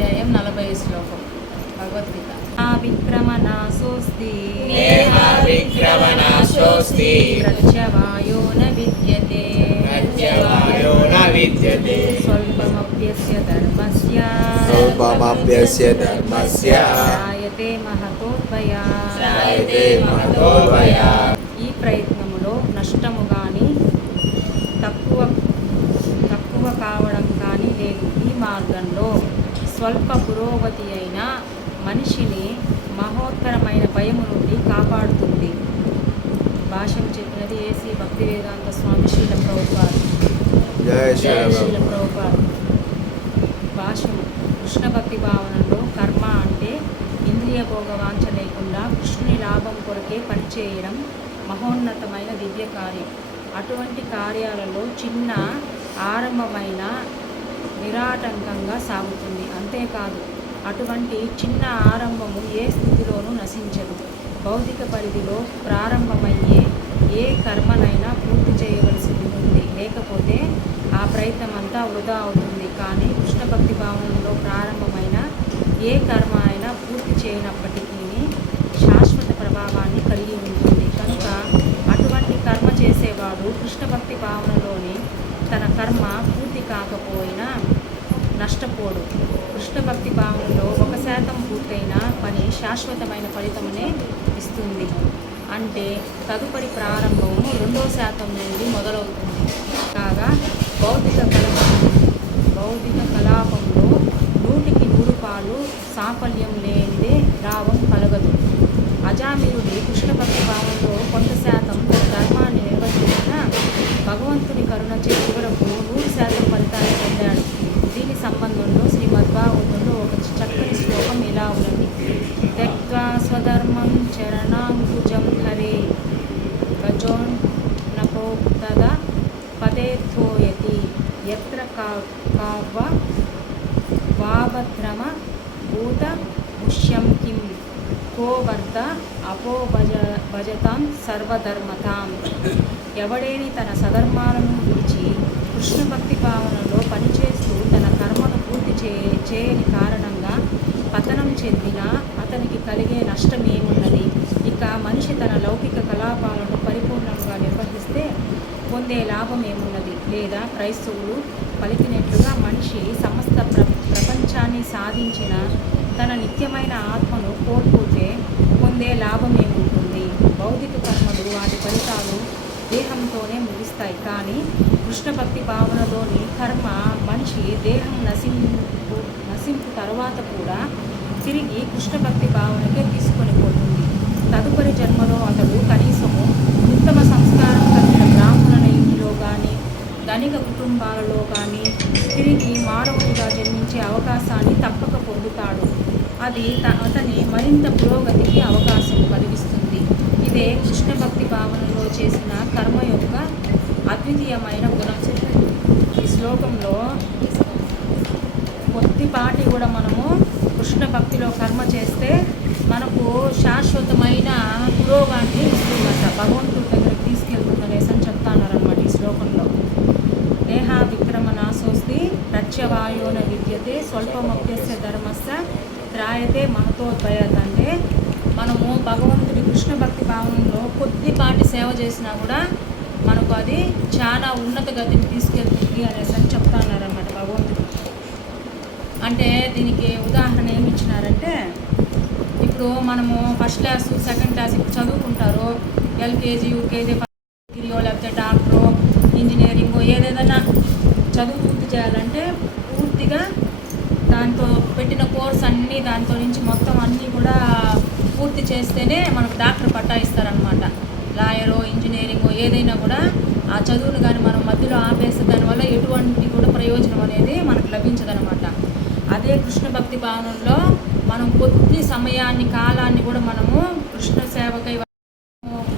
అధ్యాయం 40 శ్లోకం భగవద్గీత. విక్రమనాశోస్తి ప్రత్యవాయో న విద్యతే స్వల్పమప్యస్య ధర్మస్య జాయతే మహతోద్భయాత్. ఈ ప్రయత్నములో నష్టము కానీ తక్కువ కావడం కానీ లేదు. ఈ మార్గంలో స్వల్ప పురోగతి అయిన మనిషిని మహోత్తరమైన భయము నుండి కాపాడుతుంది. భాష్యం చెప్పినది ఏసీ భక్తివేదాంత స్వామి శ్రీల ప్రభుపాద. భాష్యము. కృష్ణ భక్తి భావనలో కర్మ అంటే ఇంద్రియ భోగ వాంఛ లేకుండా కృష్ణుని లాభం కొరకే పనిచేయడం మహోన్నతమైన దివ్య కార్యం. అటువంటి కార్యాలలో చిన్న ఆరంభమైన నిరాటంకంగా సాగుతుంది. అంతేకాదు, అటువంటి చిన్న ఆరంభము ఏ స్థితిలోనూ నశించదు. భౌతిక పరిధిలో ప్రారంభమయ్యే ఏ కర్మనైనా పూర్తి చేయవలసి ఉంటుంది, లేకపోతే ఆ ప్రయత్నం అంతా వృధా అవుతుంది. కానీ కృష్ణ భక్తి భావనలో ప్రారంభమైన ఏ కర్మ అయినా పూర్తి చేయనప్పటికీ శాశ్వత ప్రభావాన్ని కలిగి ఉంటుంది. కనుక అటువంటి కర్మ చేసేవాడు కృష్ణ భక్తి భావనలోని తన కర్మ పూర్తి కాకపోయినా నష్టపోడు. కృష్ణ భక్తి భావనలో 1% పూర్తయిన పని శాశ్వతమైన ఫలితమునే ఇస్తుంది. అంటే తదుపరి ప్రారంభము 2% నుండి మొదలవుతుంది. కాగా భౌతిక కలాపంలో 100% సాఫల్యం లేనిదే లాభం కలగదు. అజామిరుడి కృష్ణ భక్తి భావనలో కొంత శాతం ధర్మాన్ని నిర్వహించిన భగవంతుని కరుణ చే చివరకు 100% ఫలితాన్ని పొందాడు. దీని సంబంధంలో శ్రీమద్భాగవతంలో ఒక చక్కని శ్లోకం ఇలా ఉన్నది. త్యక్త్వా స్వధర్మం చరణాంకుజం హరే గజోన్నపోక్తద పదేథోయతి యత్ర కావ్వ వాభద్రమ భూత ముష్యం కిం కోవర్ధ అపోభజతాం సర్వధర్మతాం. ఎవడేని తన సధర్మాలను విడిచి కృష్ణ భక్తి భావనలో పనిచేస్తూ తన కర్మను పూర్తి చేయని కారణంగా పతనం చెందినా అతనికి కలిగే నష్టం ఏమున్నది? ఇక మనిషి తన లౌకిక కలాపాలను పరిపూర్ణంగా నిర్వహిస్తే పొందే లాభం ఏమున్నది? లేదా క్రైస్తవులు పలికినట్లుగా మనిషి సమస్త ప్రపంచాన్ని సాధించిన తన నిత్యమైన ఆత్మను కోల్పోతే పొందే లాభం ఏముంటుంది? భౌతిక కర్మలు వాటి ఫలితాలు దేహంతోనే ముగిస్తాయి. కానీ కృష్ణ భక్తి భావనలోని కర్మ మనిషి దేహం నశింపు తర్వాత కూడా తిరిగి కృష్ణ భక్తి భావనకే తీసుకొని పోతుంది. తదుపరి జన్మలో అతడు కనీసము ఉత్తమ సంస్కారం కలిగిన బ్రాహ్మణుల ఇంటిలో కానీ ధనిక కుటుంబాలలో కానీ తిరిగి మానవుడిగా జన్మించే అవకాశాన్ని తప్పక పొందుతాడు. అది అతని మరింత పురోగతికి అవకాశం కలిగిస్తుంది. ఇదే కృష్ణ భక్తి భావనలో చేసిన కర్మ యొక్క అద్వితీయమైన గుణం. ఈ శ్లోకంలో కొద్దిపాటి కూడా మనము కృష్ణ భక్తిలో కర్మ చేస్తే మనకు శాశ్వతమైన పురోగాన్ని ఇస్తుందట, భగవంతుడి దగ్గరికి తీసుకెళ్తుందనేసి అని చెప్తాన్నారనమాట ఈ శ్లోకంలో. దేహ విక్రమనాశోస్తి ప్రత్యవాయో న విద్యతే స్వల్పమప్యస్య ధర్మస్య త్రాయతే మహతోద్భయాత్. అంటే మనము భగవంతుడి కృష్ణ భక్తి భావనలో కొద్దిపాటి సేవ చేసినా కూడా మనకు అది చాలా ఉన్నత గతిని తీసుకెళ్తుంది అనేసి అని చెప్తాన్నారన్నమాట భగవంతుడు. అంటే దీనికి ఉదాహరణ ఏమి ఇచ్చినారంటే, ఇప్పుడు మనము ఫస్ట్ క్లాస్ సెకండ్ క్లాస్ ఇప్పుడు చదువుకుంటారు, ఎల్కేజీ యూకేజీ డిగ్రీయో లేకపోతే డాక్టరో ఇంజనీరింగో ఏదేదైనా చదువు పూర్తి చేయాలంటే పూర్తిగా దాంతో పెట్టిన కోర్స్ అన్నీ దాంతో నుంచి మొత్తం అన్నీ కూడా పూర్తి చేస్తేనే మనకు డాక్టర్ పట్టా ఇస్తారనమాట. లాయరో ఇంజనీరింగో ఏదైనా కూడా ఆ చదువును కానీ మనం మధ్యలో ఆపేస్తే దానివల్ల ఎటువంటి కూడా ప్రయోజనం అనేది మనకు లభించదనమాట. అదే కృష్ణ భక్తి భావనలో మనం కొద్ది సమయాన్ని కాలాన్ని కూడా మనము కృష్ణ సేవకై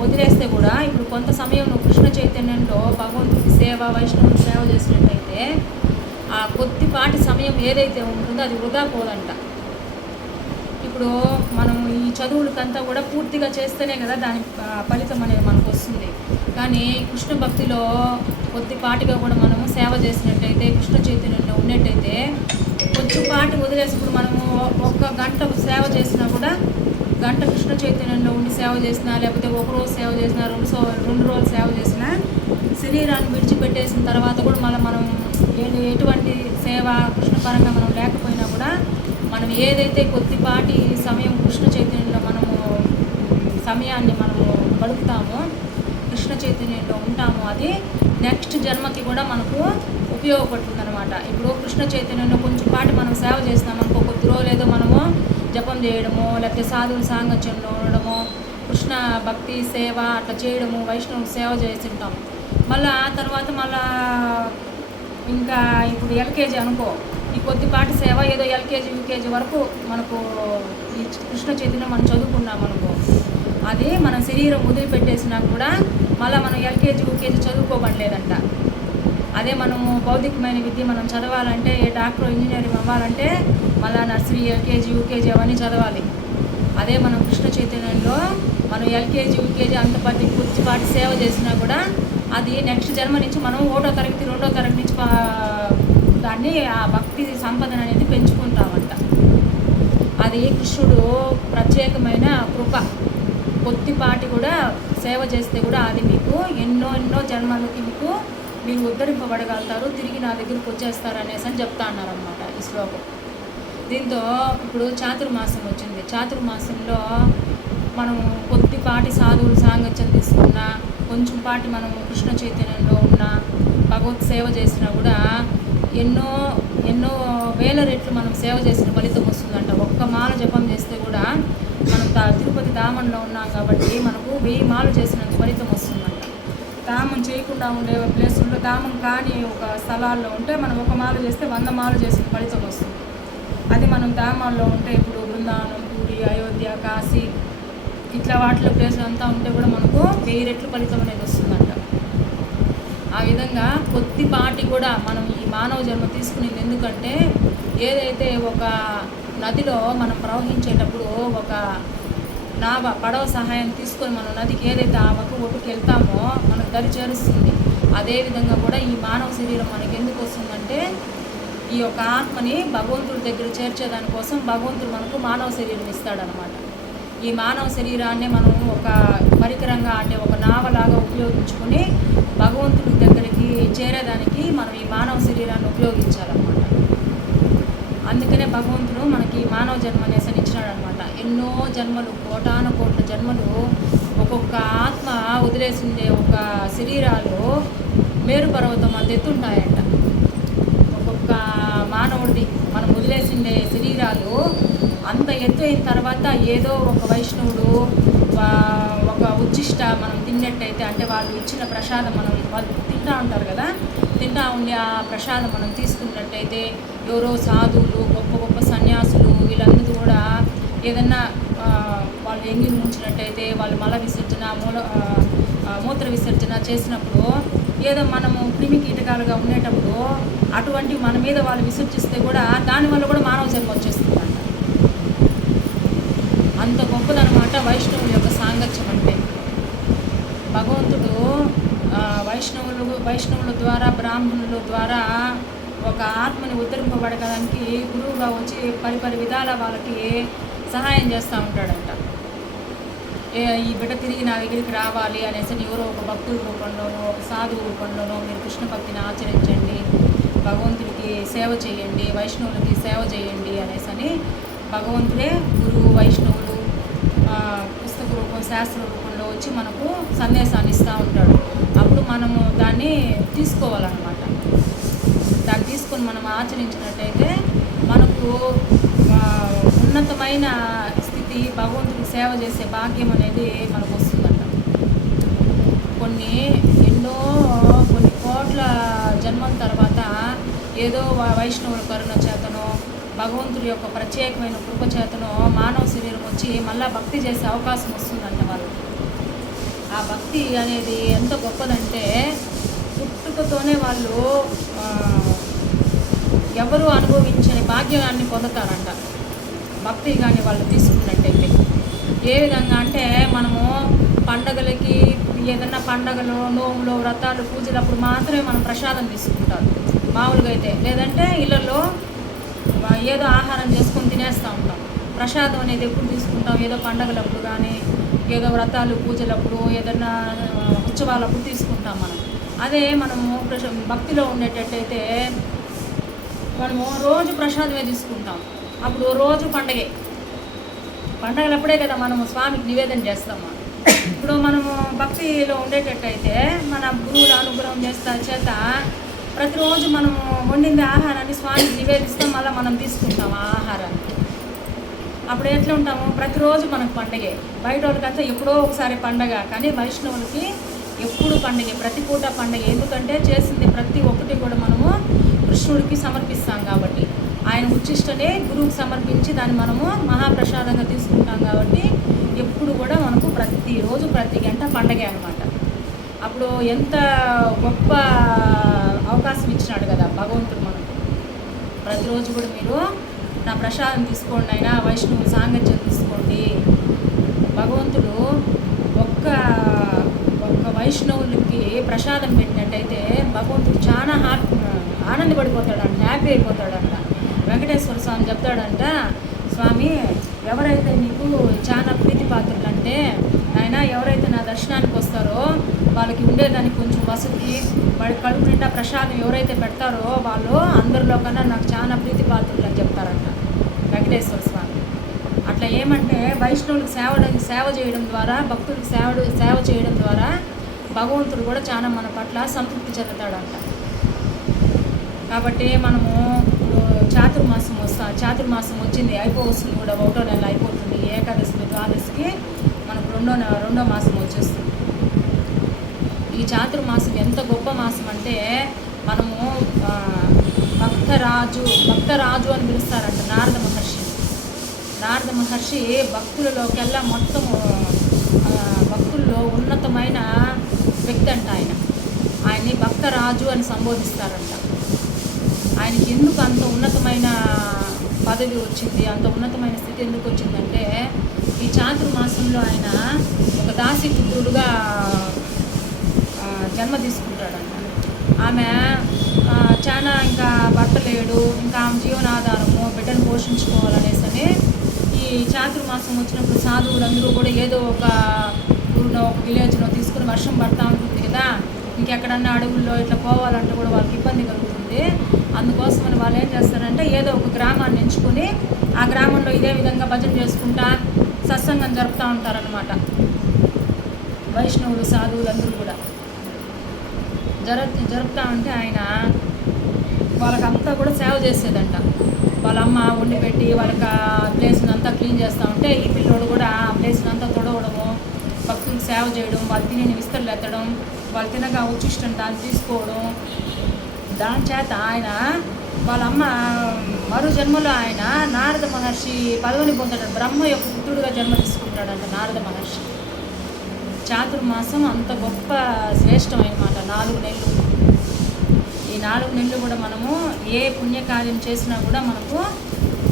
వదిలేస్తే కూడా, ఇప్పుడు కొంత సమయం నువ్వు కృష్ణ చైతన్యంలో భగవంతుడికి సేవ వైష్ణవుని సేవ చేసినట్టయితే ఆ కొద్దిపాటి సమయం ఏదైతే ఉంటుందో అది వృధా పోదంట. ఇప్పుడు మనం ఈ చదువులకంతా కూడా పూర్తిగా చేస్తేనే కదా దాని ఫలితం అనేది మనకు వస్తుంది. కానీ కృష్ణ భక్తిలో కొద్దిపాటిగా కూడా మనము సేవ చేసినట్టయితే, కృష్ణ చైతన్యంలో ఉన్నట్టయితే కొంచెంపాటి వదిలేసి ఇప్పుడు మనము ఒక గంట సేవ చేసినా కూడా, గంట కృష్ణ చైతన్యంలో ఉండి సేవ చేసినా, లేకపోతే ఒక రోజు సేవ చేసినా, రెండు రోజులు సేవ చేసినా, శరీరాన్ని విడిచిపెట్టేసిన తర్వాత కూడా మళ్ళీ మనం ఎటువంటి సేవ కృష్ణపరంగా మనం లేకపోయినా కూడా, మనం ఏదైతే కొద్దిపాటి సమయం కృష్ణ చైతన్యంలో మనము సమయాన్ని మనము గడుపుతామో, కృష్ణ చైతన్యంలో ఉంటామో, అది నెక్స్ట్ జన్మకి కూడా మనకు ఉపయోగపడుతుందన్నమాట. ఇప్పుడు కృష్ణ చైతన్యంలో కొంచెం పాటి మనం సేవ చేస్తున్నాం అనుకో, కొద్ది రోజులు ఏదో మనము జపం చేయడము, లేకపోతే సాధువుల సాంగత్యంలో ఉండడము, కృష్ణ భక్తి సేవ అట్లా చేయడము, వైష్ణవ సేవ చేస్తుంటాం. మళ్ళీ ఆ తర్వాత మళ్ళా ఇంకా ఇప్పుడు ఎల్కేజీ అనుకో, ఈ కొద్దిపాటి సేవ ఏదో ఎల్కేజీ యూకేజీ వరకు మనకు ఈ కృష్ణ చైతన్యం మనం చదువుకున్నాం అనుకో, అది మన శరీరం వదిలిపెట్టేసినా కూడా మళ్ళీ మనం ఎల్కేజీ యూకేజీ చదువుకోబడలేదంట. అదే మనము భౌతికమైన విద్య మనం చదవాలంటే, డాక్టర్ ఇంజనీరింగ్ అవ్వాలంటే మళ్ళీ నర్సరీ ఎల్కేజీ యూకేజీ అవన్నీ చదవాలి. అదే మనం కృష్ణ చైతన్యంలో మనం ఎల్కేజీ యూకేజీ అంత కొద్దిపాటి సేవ చేసినా కూడా అది నెక్స్ట్ జన్మ నుంచి మనం 1వ తరగతి 2వ తరగతి నుంచి దాన్ని ఆ భక్తి సంపదన అనేది పెంచుకుంటామంట. అది కృష్ణుడు ప్రత్యేకమైన కృప. కొద్దిపాటి కూడా సేవ చేస్తే కూడా అది మీకు ఎన్నో జన్మలకి మీరు ఉద్ధరింపబడగలుగుతారు, తిరిగి నా దగ్గరికి వచ్చేస్తారు అనేసి అని చెప్తా అన్నారనమాట ఈ శ్లోకం. దీంతో ఇప్పుడు చాతుర్మాసం వచ్చింది. చాతుర్మాసంలో మనం కొద్దిపాటి సాధువులు సాంగత్యం తీసుకున్నా, కొంచెం పాటి మనము కృష్ణ చైతన్యంలో ఉన్న భగవత్ సేవ చేసినా కూడా ఎన్నో వేల రెట్లు మనం సేవ చేసిన ఫలితం వస్తుందంట. ఒక్క మాల జపం చేస్తే కూడా మనం తిరుపతి ధామంలో ఉన్నాం కాబట్టి మనకు 1000 మాలు చేసినంత ఫలితం వస్తుందంట. ధామం చేయకుండా ఉండే ప్లేసుల్లో, ధామం కాని ఒక స్థలాల్లో ఉంటే మనం ఒక మాల చేస్తే 100 మాలు చేసిన ఫలితం వస్తుంది. అది మనం ధామాల్లో ఉంటే, ఇప్పుడు బృందావనం, పూరి, అయోధ్య, కాశీ ఇట్లా వాటిలో ప్లేస్ అంతా ఉంటే కూడా మనకు 1000 రెట్లు ఫలితం అనేది వస్తుందంట. ఆ విధంగా కొద్దిపాటి కూడా మనం ఈ మానవ జన్మ తీసుకునేది ఎందుకంటే, ఏదైతే ఒక నదిలో మనం ప్రవహించేటప్పుడు ఒక పడవ సహాయం తీసుకొని మనం నదికి ఏదైతే ఆ ఒడ్డుకి వెళ్తామో మనకు దరి చేరుస్తుంది. అదేవిధంగా కూడా ఈ మానవ శరీరం మనకి ఎందుకు వస్తుందంటే, ఈ యొక్క ఆత్మని భగవంతుడి దగ్గర చేర్చేదానికోసం భగవంతుడు మనకు మానవ శరీరం ఇస్తాడనమాట. ఈ మానవ శరీరాన్ని మనం ఒక పరికరంగా, అంటే ఒక నావలాగా ఉపయోగించుకొని భగవంతుడి దగ్గరికి చేరేదానికి మనం ఈ మానవ శరీరాన్ని ఉపయోగించాలన్నమాట. అందుకనే భగవంతుడు మనకి మానవ జన్మ అనేసి ఇచ్చినాడనమాట. ఎన్నో జన్మలు, కోట్ల జన్మలు ఒక్కొక్క ఆత్మ వదిలేసిందే ఒక శరీరాలు మేరు పర్వతం అంత ఎత్తుంటాయంట. ఒక్కొక్క మానవుడిది మనం వదిలేసిండే శరీరాలు అంత ఎత్తు అయిన తర్వాత ఏదో ఒక వైష్ణవుడు ఒక ఉచ్చిష్ట మనం తిన్నట్టయితే, అంటే వాళ్ళు ఇచ్చిన ప్రసాదం వాళ్ళు తింటూ ఉంటారు కదా, తింటూ ఉండి ఆ ప్రసాదం మనం తీసుకున్నట్టయితే, ఎవరో సాధువులు, గొప్ప సన్యాసులు వీళ్ళందరూ కూడా ఏదన్నా వాళ్ళు ఎంగిలి ముంచినట్టయితే, వాళ్ళు మల విసర్జన మూత్ర విసర్జన చేసినప్పుడు ఏదో మనము క్రిమి కీటకాలుగా ఉండేటప్పుడు అటువంటి మన మీద వాళ్ళు విసర్జిస్తే కూడా దానివల్ల కూడా మానవ జన్మ వచ్చేస్తుందంట. అంత గొప్పదనమాట వైష్ణవుల యొక్క సాంగత్యం అంటే. భగవంతుడు వైష్ణవుల ద్వారా, బ్రాహ్మణుల ద్వారా ఒక ఆత్మని ఉద్ధరింపబడడానికి గురువుగా వచ్చి పరిపరి విధాల వాళ్ళకి సహాయం చేస్తూ ఉంటాడంట. ఈ బిడ్డ తిరిగి నా దగ్గరికి రావాలి అనేసి ఎవరో ఒక భక్తుల రూపంలోనో, ఒక సాధువు రూపంలోనో మీరు కృష్ణ భక్తిని ఆచరించండి, భగవంతుడికి సేవ చేయండి, వైష్ణవులకి సేవ చేయండి అనేసి భగవంతుడే గురువు, వైష్ణవులు పుస్తక రూపం, శాస్త్ర రూపంలో వచ్చి మనకు సందేశాన్ని ఇస్తూ ఉంటాడు. అప్పుడు మనము దాన్ని తీసుకోవాలన్నమాట. దాన్ని తీసుకొని మనం ఆచరించినట్టయితే మనకు ఉన్నతమైన స్థితి, భగవంతుడికి సేవ చేసే భాగ్యం అనేది మనకు వస్తుందంట. కొన్ని కోట్ల జన్మల తర్వాత ఏదో వైష్ణవుల కరుణ చేతనో, భగవంతుడి యొక్క ప్రత్యేకమైన కృప చేతనో మానవ శరీరం వచ్చి మళ్ళీ భక్తి చేసే అవకాశం వస్తుందంట వాళ్ళకి. ఆ భక్తి అనేది ఎంత గొప్పదంటే, పుట్టుకతోనే వాళ్ళు ఎవరు అనుభవించని భాగ్యాన్ని పొందుతారంట భక్తి కానీ వాళ్ళు తీసుకున్నట్టయితే. ఏ విధంగా అంటే, మనము పండగలకి, ఏదన్నా పండగలు, నోములు, వ్రతాలు, పూజలు అప్పుడు మాత్రమే మనం ప్రసాదం తీసుకుంటారు మామూలుగా అయితే. లేదంటే ఇళ్ళల్లో ఏదో ఆహారం చేసుకొని తినేస్తూ ఉంటాం. ప్రసాదం అనేది ఎప్పుడు తీసుకుంటాం? ఏదో పండగలప్పుడు కానీ, ఏదో వ్రతాలు పూజలప్పుడు, ఏదన్నా ఉత్సవాలప్పుడు తీసుకుంటాం మనం. అదే మనము భక్తిలో ఉండేటట్టయితే మనము రోజు ప్రసాదమే తీసుకుంటాం. అప్పుడు రోజు పండగలప్పుడే కదా మనము స్వామికి నివేదన చేస్తాము. ఇప్పుడు మనము భక్తిలో ఉండేటట్టయితే మన గురువుల అనుగ్రహం చేత ప్రతిరోజు మనము వండింది ఆహారాన్ని స్వామికి నివేదిస్తాం, మళ్ళీ మనం తీసుకుంటాం ఆ ఆహారాన్ని. అప్పుడు ఎట్లా ఉంటాము? ప్రతిరోజు మనకు పండగే. బయట వాళ్ళకంతా ఎప్పుడో ఒకసారి పండగ, కానీ వైష్ణవులకి ఎప్పుడు పండగే, ప్రతి పూట పండగ. ఎందుకంటే చేసింది ప్రతి ఒక్కటి కూడా మనము కృష్ణుడికి సమర్పిస్తాం కాబట్టి, ఆయన ఉచ్చిష్టనే గురువుకి సమర్పించి దాన్ని మనము మహాప్రసాదంగా తీసుకుంటాం కాబట్టి ఎప్పుడు కూడా మనకు ప్రతిరోజు ప్రతి గంట పండగే అనమాట. అప్పుడు ఎంత గొప్ప అవకాశం ఇచ్చినాడు కదా భగవంతుడు మనకు. ప్రతిరోజు కూడా మీరు నా ప్రసాదం తీసుకోండి, అయినా వైష్ణవుల సాంగత్యం తీసుకోండి. భగవంతుడు ఒక్క వైష్ణవులకి ప్రసాదం పెట్టినట్టయితే భగవంతుడు చాలా ఆనందపడిపోతాడంట, హ్యాపీ అయిపోతాడంట. వెంకటేశ్వర స్వామి చెప్తాడంట, స్వామి ఎవరైతే నీకు చాలా ప్రీతిపాత్రులు అంటే ఆయన ఎవరైతే నా దర్శనానికి వస్తారో వాళ్ళకి ఉండేదానికి కొంచెం వసతి, వాడి కడుపు నిండా ప్రసాదం ఎవరైతే పెడతారో వాళ్ళు అందరిలో కన్నా నాకు చాలా ప్రీతిపాత్రులు అని చెప్తారంట వెంకటేశ్వర స్వామి. అట్లా ఏమంటే వైష్ణవులకు సేవ చేయడం ద్వారా, భక్తులకు సేవ చేయడం ద్వారా భగవంతుడు కూడా చాలా మన పట్ల సంతృప్తి చెందుతాడంట. కాబట్టి మనము చాతుర్మాసం వచ్చింది, అయిపోవస్తుంది కూడా, 1వ నెల అయిపోతుంది. ఏకాదశి ద్వాదశికి మనకు రెండో మాసం వచ్చేస్తుంది. ఈ చాతుర్మాసం ఎంత గొప్ప మాసం అంటే మనము భక్తరాజు అని పిలుస్తారంట నారద మహర్షి భక్తులలోకెల్లా మొత్తము భక్తుల్లో ఉన్నతమైన వ్యక్తి అంట. ఆయన్ని భక్తరాజు అని సంబోధిస్తారంట. ఆయనకి ఎందుకు అంత ఉన్నతమైన పదవి వచ్చింది, అంత ఉన్నతమైన స్థితి ఎందుకు వచ్చిందంటే ఈ చాతుర్మాసంలో ఆయన ఒక దాసీపుత్రుడుగా జన్మ తీసుకుంటాడంట. ఆమె చాలా ఇంకా భర్త లేడు, ఇంకా ఆమె జీవనాధారము బిడ్డను పోషించుకోవాలనేసి ఈ చాతుర్మాసం వచ్చినప్పుడు సాధువులందరూ కూడా ఏదో ఒక ఊరిలో ఒక విలేజ్లో తీసుకుని, వర్షం పడతా ఉంటుంది కదా, ఇంకెక్కడన్నా అడవుల్లో ఇట్లా పోవాలంటే కూడా వాళ్ళకి ఇబ్బంది కలుగుతుంది. అందుకోసమని వాళ్ళు ఏం చేస్తారంటే ఏదో ఒక గ్రామాన్ని ఎంచుకొని ఆ గ్రామంలో ఇదే విధంగా భజన చేసుకుంటా సత్సంగం జరుపుతూ ఉంటారనమాట. వైష్ణవులు సాధువులందరూ కూడా జరుపుతూ ఉంటే ఆయన వాళ్ళకంతా కూడా సేవ చేసేదంట. వాళ్ళ అమ్మ వండి పెట్టి వాళ్ళకి ఆ ప్లేస్ని అంతా క్లీన్ చేస్తూ ఉంటే ఈ పిల్లోడు కూడా ఆ ప్లేస్ని అంతా తొడవడము, భక్తులకు సేవ చేయడం, వాళ్ళు తిని విస్తరలు ఎత్తడం, వాళ్ళు తినగా ఉచ్చిష్టం దాన్ని తీసుకోవడం. దాని చేత ఆయన వాళ్ళ అమ్మ మరో జన్మలో ఆయన నారద మహర్షి పదవిని పొందాడు. బ్రహ్మ యొక్క పుత్రుడుగా జన్మ తీసుకుంటాడంట నారద మహర్షి. చాతుర్మాసం అంత గొప్ప శ్రేష్టమైన మాట. 4 నెలలు. ఈ 4 నెలలు కూడా మనము ఏ పుణ్యకార్యం చేసినా కూడా మనకు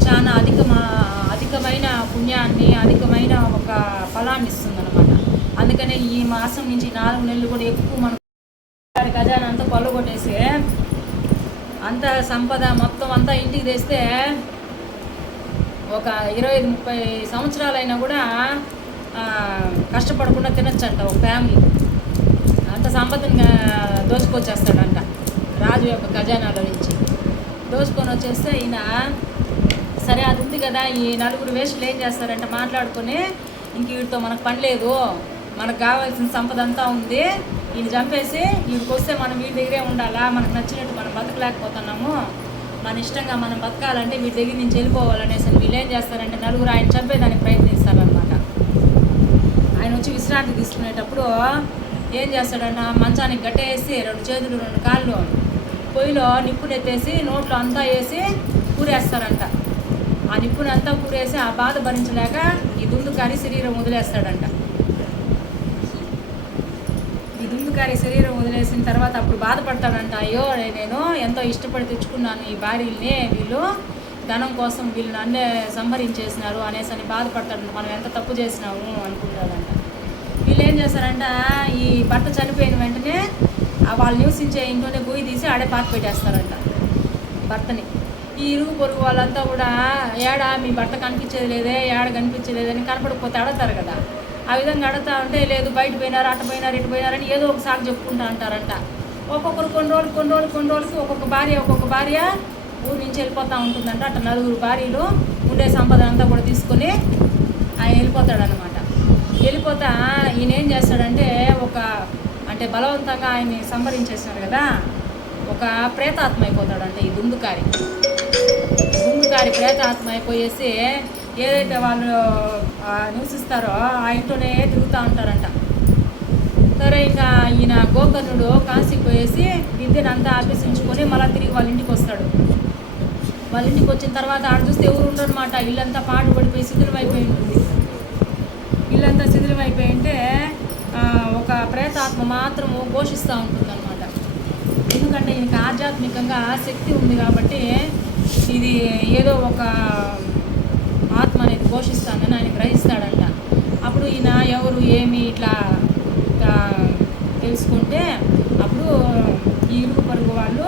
చాలా అధికమైన పుణ్యాన్ని, అధికమైన ఒక ఫలాన్ని ఇస్తుంది అనమాట. అందుకనే ఈ మాసం నుంచి 4 నెలలు కూడా ఎక్కువ మనకు ఖజానా అంతా కొల్లగొట్టేసి అంత సంపద మొత్తం అంతా ఇంటికి తెస్తే ఒక 25-30 సంవత్సరాలైనా కూడా కష్టపడకుండా తినొచ్చంట ఒక ఫ్యామిలీ. అంత సంపదను దోచుకొచ్చేస్తాడంట రాజు యొక్క ఖజానాలో నుంచి. దోచుకొని వచ్చేస్తే ఈయన సరే అది ఉంది కదా, ఈ 4 వేషాలు ఏం చేస్తారంటే మాట్లాడుకొని, ఇంక వీటితో మనకు పని లేదు, మనకు కావాల్సిన సంపద అంతా ఉంది, ఈయన చంపేసి వీడికి వస్తే మనం వీడి దగ్గరే ఉండాలా, మనకు నచ్చినట్టు మనం బతకలేకపోతున్నాము, మన ఇష్టంగా మనం బతకాలంటే వీడి దగ్గర నుంచి వెళ్ళిపోవాలనేసి వీళ్ళు ఏం చేస్తారంటే 4 ఆయన చంపేదానికి ప్రయత్నిస్తారనమాట. ఆయన వచ్చి విశ్రాంతి తీసుకునేటప్పుడు ఏం చేస్తాడంట, మంచానికి గట్టేసి 2 చేతులు 2 కాళ్ళు పొయ్యిలో నిప్పునెత్తేసి నోట్లో అంతా వేసి కూరేస్తారంట. ఆ నిప్పుని అంతా కూరేసి ఆ బాధ భరించలేక ఈ దుందుకారి శరీరం వదిలేస్తాడంట. ఈ దుందుకారి శరీరం వదిలేసిన తర్వాత అప్పుడు బాధపడతాడంట, అయ్యో నేను ఎంతో ఇష్టపడి తెచ్చుకున్నాను ఈ భార్యల్ని, వీళ్ళు ధనం కోసం వీళ్ళు నన్నే సంహరించేసినారు అనేసి బాధపడతాడంట. మనం ఎంత తప్పు చేసినాము అనుకుంటాడంట. వీళ్ళు ఏం చేస్తారంట, ఈ భర్త చనిపోయిన వెంటనే వాళ్ళు నివసించే ఇంట్లోనే గొయ్యి తీసి ఆడే పాతి పెట్టేస్తారంట భర్తని. ఈ ఇరుగు పొరుగు వాళ్ళంతా కూడా ఏడ మీ బట్ట కనిపించేది లేదే, ఏడ కనిపించలేదని కనపడకపోతే అడతారు కదా. ఆ విధంగా అడుగుతా ఉంటే లేదు బయట పోయినారు, అటు పోయినారు, ఇటు పోయినారని ఏదో ఒక సాగు చెప్పుకుంటూ అంటారంట. ఒక్కొక్కరు కొన్ని రోజులకి ఒక్కొక్క భార్య ఊరి నుంచి వెళ్ళిపోతూ ఉంటుందంట. అట్లా 4 భార్యలు ఉండే సంపద అంతా కూడా తీసుకొని ఆయన వెళ్ళిపోతాడనమాట. వెళ్ళిపోతా ఈయన ఏం చేస్తాడంటే అంటే బలవంతంగా ఆయన్ని సంహరించేస్తాడు కదా, ఒక ప్రేతాత్మ అయిపోతాడంట. ఈ దుందుకారి ప్రేతాత్మ అయిపోయేసి ఏదైతే వాళ్ళు నివసిస్తారో ఆ ఇంట్లోనే తిరుగుతూ ఉంటారంట. సరే ఇంకా ఈయన గోకర్ణుడు కాశీకి పోయేసి విద్యనంతా అభ్యసించుకొని మళ్ళీ తిరిగి వాళ్ళ ఇంటికి వస్తాడు. వాళ్ళ ఇంటికి వచ్చిన తర్వాత ఆడ చూస్తే ఎవరు ఉండరనమాట. ఇల్లంతా పాడు పడిపోయి శిథిలమైపోయి ఉంటుంది. ఇల్లంతా శిథిలమైపోయి ఉంటే ఒక ప్రేతాత్మ మాత్రము ఘోషిస్తూ ఉంటుందన్నమాట. ఎందుకంటే ఈయనకి ఆధ్యాత్మికంగా శక్తి ఉంది కాబట్టి ఇది ఏదో ఒక ఆత్మ అనేది ఘోషిస్తుందని ఆయన గ్రహిస్తాడంట. అప్పుడు ఈయన ఎవరు ఏమి ఇట్లా తెలుసుకుంటే అప్పుడు ఈ ఇరుగు పరుగు వాళ్ళు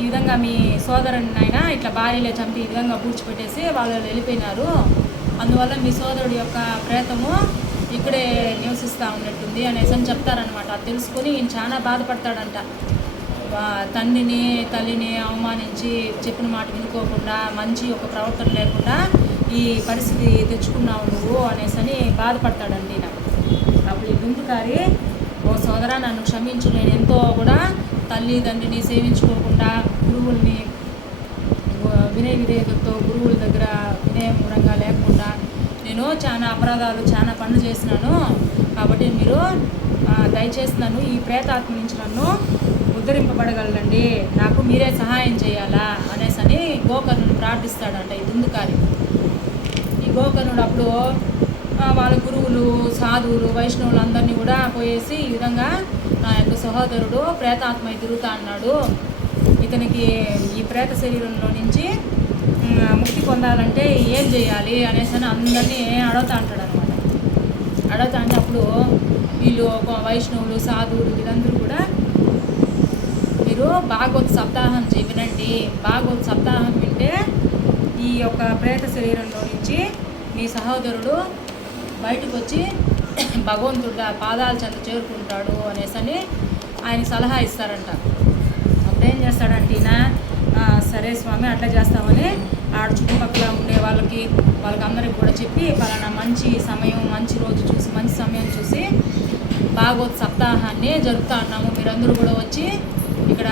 ఈ విధంగా మీ సోదరుని ఆయన ఇట్లా భార్యలే చంపి ఈ విధంగా పూడ్చిపెట్టేసి వాళ్ళు వెళ్ళిపోయినారు, అందువల్ల మీ సోదరుడి యొక్క ప్రేతము ఇక్కడే నివసిస్తూ ఉన్నట్టుంది అనేసి అని చెప్తారనమాట. అది తెలుసుకొని ఈయన చాలా బాధపడతాడంట. తండ్రిని తల్లిని అవమానించి చెప్పిన మాట వినుకోకుండా మంచి ఒక ప్రవర్తన లేకుండా ఈ పరిస్థితి తెచ్చుకున్నావు నువ్వు అనేసి అని బాధపడతాడండి. నాకు అప్పుడు ఈ దుందుకారి ఓ సోదరా నన్ను క్షమించు, నేను ఎంతో కూడా తల్లి తండ్రిని సేవించుకోకుండా గురువుల్ని వినయ విధేయతతో గురువుల దగ్గర వినయమురంగా లేకుండా నేను చాలా అపరాధాలు చాలా పనులు చేసినాను, కాబట్టి మీరు దయచేసి నన్ను ఈ ప్రేతాత్మ నుంచి నన్ను ఉద్ధరింపబడగలండి, నాకు మీరే సహాయం చేయాలా అనేసి అని గోకర్ణుడు ప్రార్థిస్తాడంట ఈ దుందుకారి. ఈ గోకర్ణుడు అప్పుడు వాళ్ళ గురువులు సాధువులు వైష్ణవులు అందరినీ కూడా పోయేసి ఈ విధంగా నా యొక్క సహోదరుడు ప్రేతాత్మ తిరుగుతా అన్నాడు, ఇతనికి ఈ ప్రేత శరీరంలో నుంచి ముక్తి పొందాలంటే ఏం చేయాలి అనేసి అని అందరినీ అడుగుతా అంటాడు అనమాట. అడుగుతా అంటే అప్పుడు వీళ్ళు ఒక వైష్ణవులు సాధువులు వీళ్ళందరూ కూడా మీరు భాగవత్ సప్తాహం వినండి, భాగవత్ సప్తాహం వింటే ఈ యొక్క ప్రేత శరీరంలో నుంచి మీ సహోదరుడు బయటకు వచ్చి భగవంతుడు పాదాల చెంత చేరుకుంటాడు అనేసి అని ఆయన సలహా ఇస్తారంట. అప్పుడేం చేస్తాడంటే ఈయన సరే స్వామి అట్లా చేస్తామని ఆడ చుట్టుపక్కల ఉండే వాళ్ళకి అందరికి కూడా చెప్పి పలానా మంచి సమయం మంచి రోజు చూసి మంచి సమయం చూసి భాగవత్ సప్తాహాన్ని జరుపుతా ఉన్నాము, మీరందరూ కూడా వచ్చి ఇక్కడ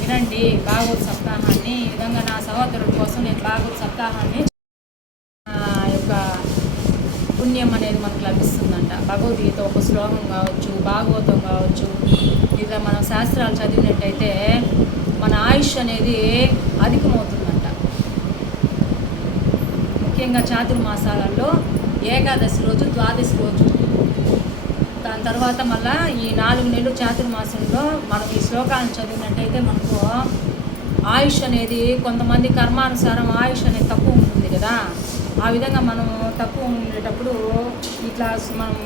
వినండి భాగవత్ సప్తాహాన్ని. ఈ విధంగా నా సహోదరుడి కోసం నేను భాగవత్ సప్తాహాన్ని యొక్క పుణ్యం అనేది మనకు లభిస్తుందంట. భగవద్గీత ఒక శ్లోకం కావచ్చు, భాగవతం కావచ్చు, ఇలా మనం శాస్త్రాలు చదివినట్టయితే మన ఆయుష్ అనేది అధికమవుతుందంట. ముఖ్యంగా చాతుర్మాసాలలో ఏకాదశి రోజు, ద్వాదశి రోజు, దాని తర్వాత మళ్ళీ ఈ 4 నెలలు చాతుర్మాసంలో మనం ఈ శ్లోకాలను చదివినట్టయితే మనకు ఆయుష్ అనేది కొంతమంది కర్మానుసారం ఆయుష్ అనేది తక్కువ ఉంటుంది కదా, ఆ విధంగా మనం తక్కువ ఉండేటప్పుడు ఇట్లా మనం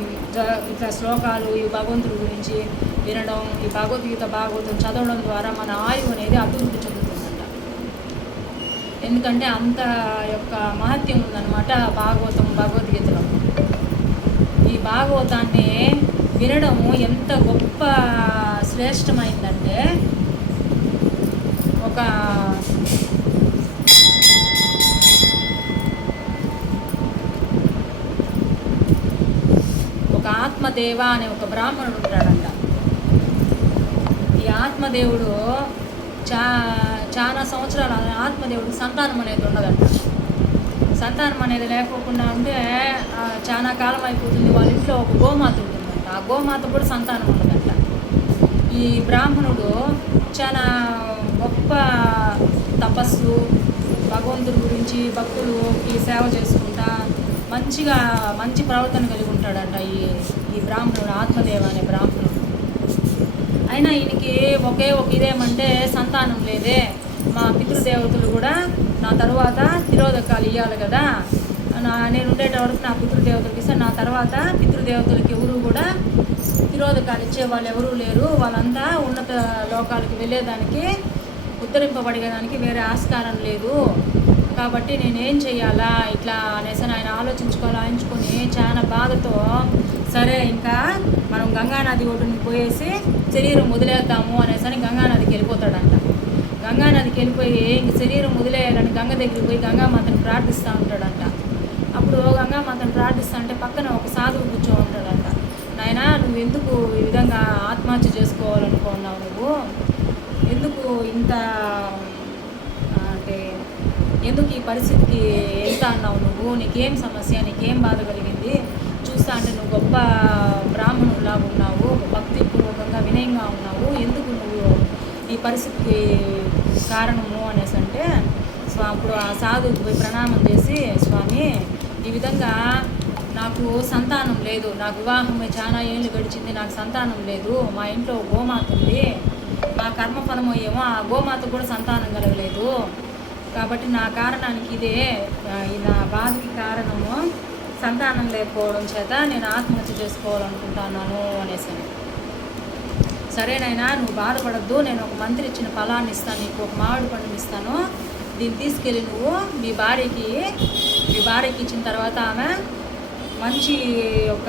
ఇట్లా శ్లోకాలు ఈ భగవంతుడి గురించి వినడం, ఈ భగవద్గీత భాగవతం చదవడం ద్వారా మన ఆయువు అనేది అభివృద్ధి చెందుతుందంట. ఎందుకంటే అంత యొక్క మహత్యం ఉందన్నమాట భగవద్గీతలో. ఈ భాగవతాన్ని వినడం ఎంత గొప్ప శ్రేష్టమైందంటే ఒక ఆత్మదేవ అనే ఒక బ్రాహ్మణుడు ఉంటాడంట. ఈ ఆత్మదేవుడు చాలా సంవత్సరాలు ఆత్మదేవుడికి సంతానం అనేది ఉండదంట. సంతానం అనేది లేకోకుండా ఉంటే చాలా కాలం అయిపోతుంది. వాళ్ళ ఇంట్లో ఒక గోమాత ఉంటుందంట, ఆ గోమాత కూడా సంతానం ఉండదంట. ఈ బ్రాహ్మణుడు చాలా గొప్ప తపస్సు, భగవంతుడి గురించి భక్తులకి సేవ చేసుకుంటా మంచి ప్రవర్తన కలిగి ఉంటాడంట ఈ బ్రాహ్మణుడు, ఆత్మదేవ అనే బ్రాహ్మణుడు. అయినా ఈయనకి ఒకే ఇదేమంటే సంతానం లేదే, మా పితృదేవతలు కూడా నా తర్వాత తిరోధకాలు ఇవ్వాలి కదా, నేను ఉండేట వరకు నా పితృదేవతలకి ఇస్తే నా తర్వాత పితృదేవతలకి ఎవరు కూడా తిరోధకాలు ఇచ్చే వాళ్ళు ఎవరూ లేరు, వాళ్ళంతా ఉన్నత లోకాలకి వెళ్ళేదానికి ఉద్ధరింపబడేదానికి వేరే ఆస్కారం లేదు. కాబట్టి నేనేం చెయ్యాలా ఇట్లా అనేసి ఆయన ఆలోచించుకొని చాలా బాధతో సరే ఇంకా మనం గంగానది ఒడ్డుని పోయేసి శరీరం వదిలేద్దాము అనేసి గంగానదికి వెళ్ళిపోతాడంట. గంగానదికి వెళ్ళిపోయి ఇంక శరీరం వదిలేయాలని గంగ దగ్గరికి పోయి గంగామాతను ప్రార్థిస్తూ ఉంటాడంట. అప్పుడు గంగామాతను ప్రార్థిస్తా అంటే పక్కన ఒక సాధువు కూర్చో ఉంటాడంట. నాయనా, నువ్వు ఎందుకు ఈ విధంగా ఆత్మహత్య చేసుకోవాలనుకున్నావు? నువ్వు ఎందుకు ఇంత అంటే ఎందుకు ఈ పరిస్థితికి వెళ్తా అన్నావు? నువ్వు నీకేం సమస్య, నీకేం బాధ కలిగింది? చూస్తా అంటే నువ్వు గొప్ప బ్రాహ్మణులా ఉన్నావు, భక్తిపూర్వకంగా వినయంగా ఉన్నావు, ఎందుకు నువ్వు ఈ పరిస్థితికి కారణము అనేసి అంటే అప్పుడు ఆ సాధువుకి పోయి ప్రణామం చేసి, స్వామి ఈ విధంగా నాకు సంతానం లేదు, నాకు వివాహం చాలా ఏళ్ళు గడిచింది, నాకు సంతానం లేదు, మా ఇంట్లో గోమాత ఉంది, మా కర్మఫలము ఏమో ఆ గోమాత కూడా సంతానం కలగలేదు, కాబట్టి నా కారణానికి ఇదే నా బాధకి కారణము సంతానం లేకపోవడం చేత నేను ఆత్మహత్య చేసుకోవాలనుకుంటున్నాను అనేసి. సరేనైనా నువ్వు బాధపడద్దు, నేను ఒక మంత్రి ఇచ్చిన ఫలాన్ని ఇస్తాను, నీకు ఒక మామిడి పండుని ఇస్తాను, దీన్ని తీసుకెళ్ళి నువ్వు మీ భార్యకి ఇచ్చిన తర్వాత ఆమె మంచి ఒక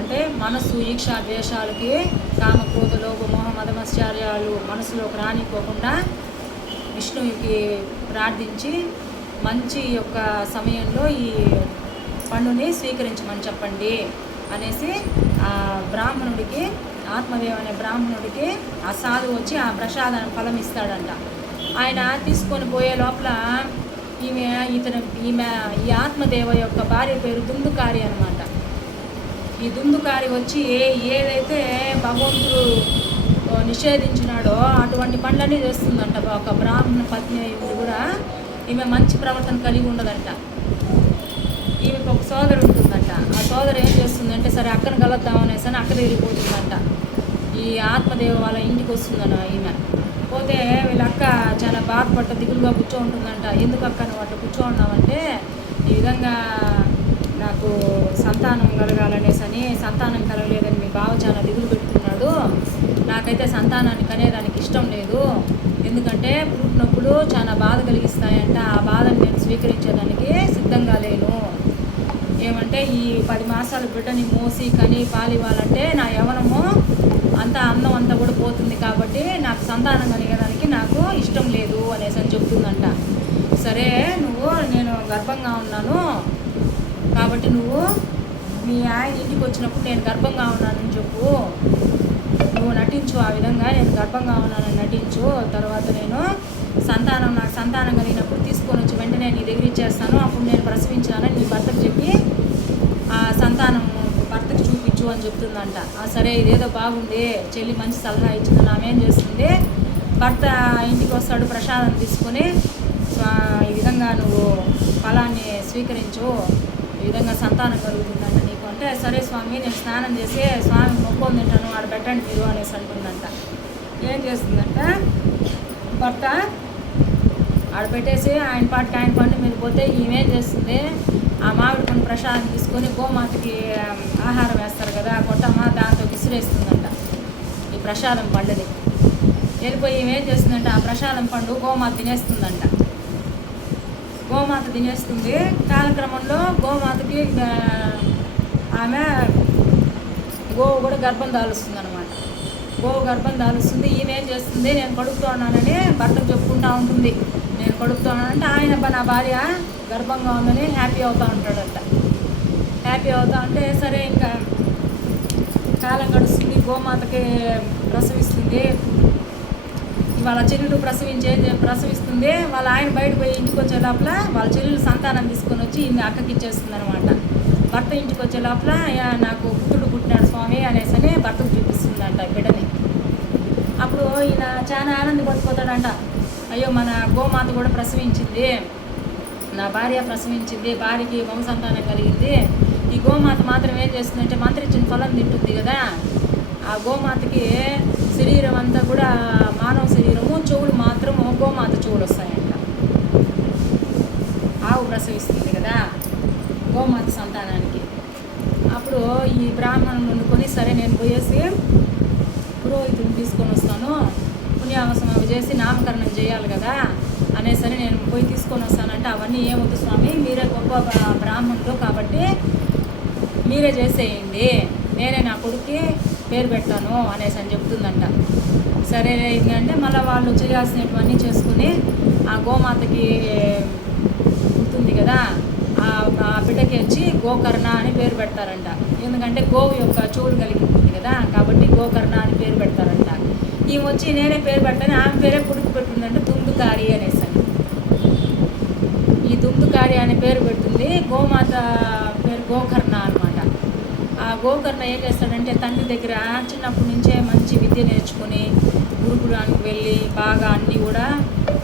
అంటే మనసు ఈక్ష ద్వేషాలకి కామక్రోధ లోభ మోహ మదమశ్చర్యాలు మనసులోకి రానిపోకుండా విష్ణువుకి ప్రార్థించి మంచి యొక్క సమయంలో ఈ పండుని స్వీకరించమని చెప్పండి అనేసి ఆ బ్రాహ్మణుడికి, ఆత్మదేవ్ అనే బ్రాహ్మణుడికి ఆ సాధువు వచ్చి ఆ ప్రసాద ఫలం ఇస్తాడంట. ఆయన తీసుకొని పోయే లోపల ఈ ఆత్మదేవ యొక్క భార్య పేరు దుందుకారి అనమాట. ఈ దుందుకారి వచ్చి ఏదైతే భగవంతుడు నిషేధించినాడో అటువంటి పనులన్నీ చేస్తుందంట. ఒక బ్రాహ్మణ పత్ని కూడా ఈమె మంచి ప్రవర్తన కలిగి ఉండదంట. ఈమెకు ఒక సోదరు ఉంటుందంట. ఆ సోదరు ఏం చేస్తుందంటే సరే అక్కను కలుద్దామనేసి అని అక్క తిరిగిపోతుందంట. ఈ ఆత్మదేవ వాళ్ళ ఇంటికి వస్తుందన్న ఈమె. పోతే వీళ్ళ అక్క చాలా బాధపడ్డ దిగులుగా కూర్చో ఉంటుందంట. ఎందుకు అక్క నువ్వు అట్లా కూర్చో ఉన్నావంటే ఈ విధంగా నాకు సంతానం కలగాలనేసి అని, సంతానం కలగలేదని మీ బావ చాలా దిగులు పెట్టుకున్నాడు, నాకైతే సంతానాన్ని కనేదానికి ఇష్టం లేదు, ఎందుకంటే పుట్టినప్పుడు చాలా బాధ కలిగిస్తాయంట, ఆ బాధను నేను స్వీకరించేదానికి సిద్ధంగా లేను, ఏమంటే ఈ 10 మాసాల బిడ్డని మోసి కని పాలివ్వాలంటే నా యవనము అంతా అందం అంతా కూడా పోతుంది, కాబట్టి నాకు సంతానం కలిగేదానికి నాకు ఇష్టం లేదు అనేసి అని చెప్తుందంట. సరే నేను గర్భంగా ఉన్నాను కాబట్టి నువ్వు మీ ఆయన ఇంటికి వచ్చినప్పుడు నేను గర్భంగా ఉన్నానని చెప్పు, నువ్వు నటించు, ఆ విధంగా నేను గర్భంగా ఉన్నానని నటించు, తర్వాత నేను నాకు సంతానం కలిగినప్పుడు తీసుకొని వచ్చి వెంటనే నీ దగ్గర ఇచ్చేస్తాను, అప్పుడు నేను ప్రసవించానని నీ భర్తకు చెప్పి ఆ సంతానం భర్తకు చూపించు అని చెప్తుందంట. సరే ఇదేదో బాగుంది, చెల్లి మంచి సలహా ఇచ్చిందని ఆమె ఏం చేస్తుంది, భర్త ఇంటికి వస్తాడు, ప్రసాదం తీసుకొని ఈ విధంగా నువ్వు ఫలాన్ని స్వీకరించు, ఈ విధంగా సంతానం కలుగుతుందంట నీకు అంటే, సరే స్వామి నేను స్నానం చేసి స్వామి మొక్కుని తింటాను, ఆడ పెట్టండి మీరు అనేసి అంటుందంట. ఏం చేస్తుందంట, భర్త ఆడ పెట్టేసి ఆయన పాటికి ఆయన పండు మీద పోతే ఈమెం చేస్తుంది, ఆ మామిడి పండు ప్రసాదం తీసుకొని గోమాతకి ఆహారం వేస్తారు కదా కొట్టమ్మ, దాంతో విసిరేస్తుందంట ఈ ప్రసాదం పండుని. వెళ్ళిపోయి ఏం చేస్తుందంటే ఆ ప్రసాదం పండు గోమాత తినేస్తుందంట. గోమాత తినేస్తుంది. కాలక్రమంలో గోమాతకి ఆమె గోవు కూడా గర్భం దాలుస్తుంది అనమాట. గోవు గర్భం దాలుస్తుంది. ఈమె ఏం చేస్తుంది, నేను కడుపుతూ ఉన్నానని భర్తకు చెప్పుకుంటూ ఉంటుంది, నేను కడుపుతూ ఉన్నానంటే ఆయన నా భార్య గర్భంగా ఉందని హ్యాపీ అవుతూ ఉంటాడంట. హ్యాపీ అవుతా ఉంటే సరే ఇంకా కాలం గడుస్తుంది, గోమాతకి ప్రసవిస్తుంది. వాళ్ళ చెల్లెలు ప్రసవిస్తుంది. వాళ్ళ ఆయన బయట పోయి ఇంటికి వచ్చే లోపల వాళ్ళ చెల్లెలు సంతానం తీసుకొని వచ్చి ఈమె అక్కకి ఇచ్చేస్తుంది అనమాట. భర్త ఇంటికి వచ్చే లోపల నాకు పుత్రుడు పుట్టినాడు స్వామి అనేసి అని భర్తకు చూపిస్తుందంట బిడ్డని. అప్పుడు ఈయన చాలా ఆనందపడిపోతాడంట. అయ్యో మన గోమాత కూడా ప్రసవించింది, నా భార్య ప్రసవించింది, భార్యకి వంశసంతానం కలిగింది. ఈ గోమాత మాత్రం ఏం చేస్తుందంటే మంత్రిచ్చిన ఫలం తింటుంది కదా, ఆ గోమాతకి శరీరం అంతా కూడా మానవ శరీరము, చెవులు మాత్రము గోమాత చెవులు వస్తాయంట. ఆవు ప్రసవిస్తుంది కదా గోమాత సంతానానికి. అప్పుడు ఈ బ్రాహ్మణుని వండుకొని సరే నేను పోయేసి పురోహితుడిని తీసుకొని వస్తాను, పుణ్యావసం అవి చేసి నామకరణం చేయాలి కదా అనేసరి నేను పోయి తీసుకొని వస్తానంటే అవన్నీ ఏమొద్దు స్వామి, మీరే గొప్ప బ్రాహ్మణులు కాబట్టి మీరే చేసేయండి, నేనే నా కొడుక్కి పేరు పెట్టాను అనేసి అని చెప్తుందంట. సరే ఏంటంటే మళ్ళీ వాళ్ళు చేయాల్సినవన్నీ చేసుకుని ఆ గోమాతకి ఉంటుంది కదా ఆ బిడ్డకి వచ్చి గోకర్ణ అని పేరు పెడతారంట. ఎందుకంటే గోవు యొక్క చెవులు కలిగి ఉంటుంది కదా కాబట్టి గోకర్ణ అని పేరు పెడతారంట. ఈమె వచ్చి నేనే పేరు పెట్టాను, ఆమె పేరే పుడుకు పెట్టుందంటే దుందుకారి అనేసి. ఈ దుందుకారి అనే పేరు పెడుతుంది. గోమాత పేరు గోకర్ణ అనమాట. ఆ గోకర్ణ ఏం చేస్తాడంటే తండ్రి దగ్గర చిన్నప్పటి నుంచే మంచి విద్య నేర్చుకుని గురుకులానికి వెళ్ళి బాగా అన్నీ కూడా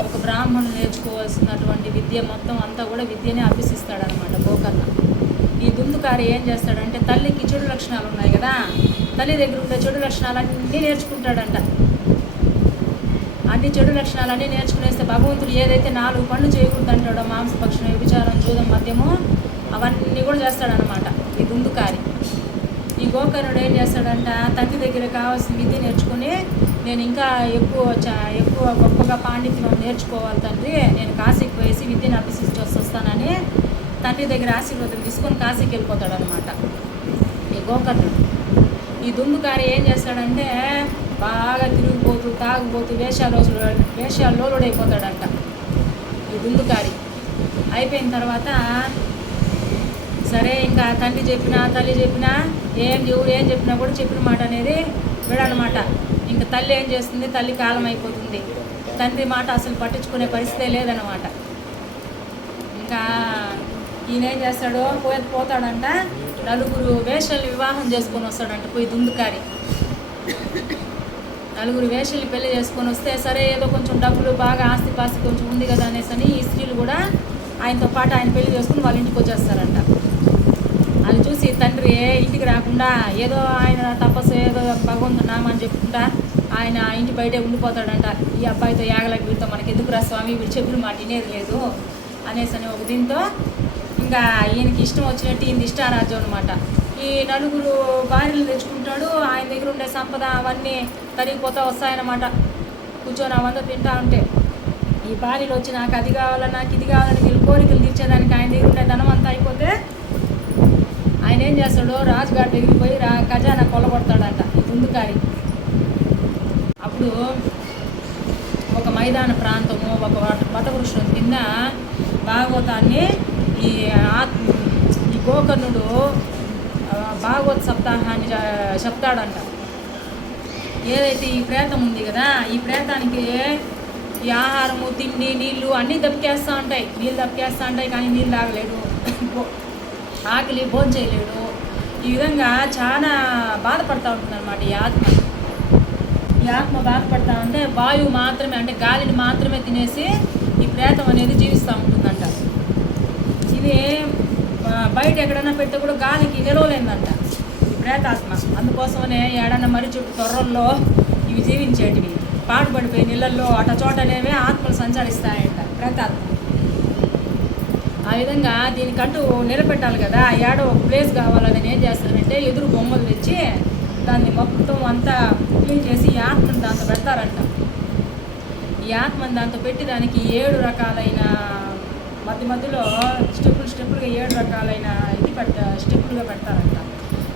ఒక బ్రాహ్మణులు నేర్చుకోవాల్సినటువంటి విద్య మొత్తం అంతా కూడా విద్యనే అభ్యసిస్తాడనమాట గోకర్ణ. ఈ దుందుకారి ఏం చేస్తాడంటే తల్లికి చెడు లక్షణాలు ఉన్నాయి కదా, తల్లి దగ్గర ఉండే చెడు లక్షణాలన్నీ నేర్చుకుంటాడంట. అన్ని చెడు లక్షణాలన్నీ నేర్చుకునేస్తే భగవంతుడు ఏదైతే 4 పనులు చేయకూడదు అంటాడో, మాంసభక్షణం, వ్యభిచారం, జూదం, మద్యము, అవన్నీ కూడా చేస్తాడనమాట ఈ దుందుకారి. ఈ గోకర్ణుడు ఏం చేస్తాడంట తండ్రి దగ్గర కావాల్సిన విద్య నేర్చుకుని నేను ఇంకా ఎక్కువ గొప్పగా పాండిత్యం నేర్చుకోవాలి తండ్రి, నేను కాశీకి పోయేసి విద్యను అభ్యసించి వస్తానని తండ్రి దగ్గర ఆశీర్వాదం తీసుకొని కాశీకి వెళ్ళిపోతాడనమాట ఈ గోకర్ణుడు. ఈ దుందుకారి ఏం చేస్తాడంటే బాగా తిరిగిపోతూ తాగుపోతూ వేషాల్లో లోడైపోతాడంట ఈ దుందుకారి. అయిపోయిన తర్వాత సరే ఇంకా తండ్రి చెప్పినా తల్లి చెప్పినా ఎవరు ఏం చెప్పినా కూడా చెప్పిన మాట అనేది విడనమాట. ఇంకా తల్లి ఏం చేస్తుంది, తల్లి కాలం అయిపోతుంది, తండ్రి మాట అసలు పట్టించుకునే పరిస్థితే లేదనమాట. ఇంకా ఈయన ఏం చేస్తాడో పోతాడంట 4 వేషాలు వివాహం చేసుకొని వస్తాడంట పోయి దుందుకారి. 4 వేషాలు పెళ్లి చేసుకొని వస్తే సరే ఏదో కొంచెం డబ్బులు బాగా ఆస్తిపాస్తి కొంచెం ఉంది కదా అనేసి ఈ స్త్రీలు కూడా ఆయనతో పాటు ఆయన పెళ్లి చేసుకుని వాళ్ళ ఇంటికి వచ్చేస్తారంట. అది చూసి తండ్రి ఇంటికి రాకుండా ఏదో ఆయన తపస్సు ఏదో భగవంతుడు నామని చెప్పుకుంటా ఆయన ఇంటి బయటే ఉండిపోతాడంట. ఈ అబ్బాయితో యాగలకి వీడితో మనకి ఎందుకు రా స్వామి, వీడు చెప్పిన మాట వినేది లేదు అనేసి ఒక దీంతో ఇంకా ఈయనకి ఇష్టం వచ్చినట్టు ఈయన ఇష్టారాజ్యం అనమాట. ఈ 4 భార్యలు తెచ్చుకుంటాడు, ఆయన దగ్గర ఉండే సంపద అవన్నీ తరిగిపోతా వస్తాయన్నమాట. కూర్చొని అవంతా తింటా ఉంటే ఈ భార్యలు వచ్చి నాకు అది కావాలా నాకు ఇది కావాలని వీళ్ళు కోరికలు తీర్చేదానికి ఆయన దగ్గర ఉండే ధనం అంతా అయిపోతే ఆయన ఏం చేస్తాడు రాజుగారి దగ్గరికి పోయి ఖజానా కొల్లగొడతాడంట ఈ దుందుకారి. అప్పుడు ఒక మైదాన ప్రాంతము ఒక వటవృక్షం కింద భాగవతాన్ని ఈ గోకర్ణుడు భాగవత సప్తాహాన్ని చెప్తాడంట. ఏదైతే ఈ ప్రేతం ఉంది కదా ఈ ప్రేతానికి ఈ ఆహారము తిండి నీళ్ళు అన్నీ దప్పికేస్తూ ఉంటాయి, నీళ్ళు దప్పికేస్తూ ఉంటాయి కానీ నీళ్ళు తాగలేడు, ఆకలి భోజనం చేయలేడు. ఈ విధంగా చాలా బాధపడుతూ ఉంటుంది అనమాట ఈ ఆత్మ బాధపడతా ఉంటే వాయువు మాత్రమే అంటే గాలిని మాత్రమే తినేసి ఈ ప్రేతం అనేది జీవిస్తూ ఉంటుందంట. ఇది బయట ఎక్కడైనా పెడితే కూడా గాలికి నిలవలేదంట ఈ ప్రేతాత్మ. అందుకోసమనే ఏడన్నా మరి చుట్టూ తొర్రల్లో ఇవి జీవించేటివి పాటుపడిపోయి నీళ్ళల్లో అట చోటనేవి ఆత్మలు సంచరిస్తాయంట ప్రేతాత్మ. ఆ విధంగా దీనికంటూ నిలబెట్టాలి కదా, ఏడో ఒక ప్లేస్ కావాలని ఏం చేస్తారంటే ఎదురు బొమ్మలు తెచ్చి దాన్ని మొత్తం అంతా క్లీన్ చేసి ఈ ఆత్మను దాంతో పెడతారంట. ఈ ఆత్మను దాంతో పెట్టి దానికి 7 రకాలైన మధ్యలో స్టెప్పులుగా 7 రకాలైన స్టెప్పులుగా పెడతారంట.